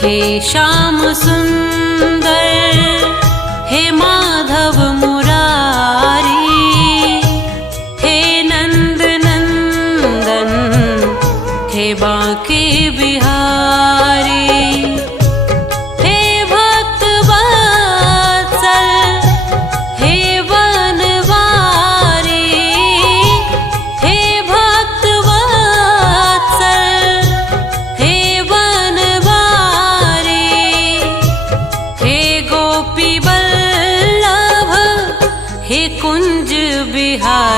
हे श्याम सुंदर हे माधव मुरारी, हे नंद नंदन हे बांके बिहारी, हे भक्त वत्सल हे बनवारी, हे भक्त वत्सल हे बनवारी, हे गोपी वल्लभ हे कुंज बिहारी।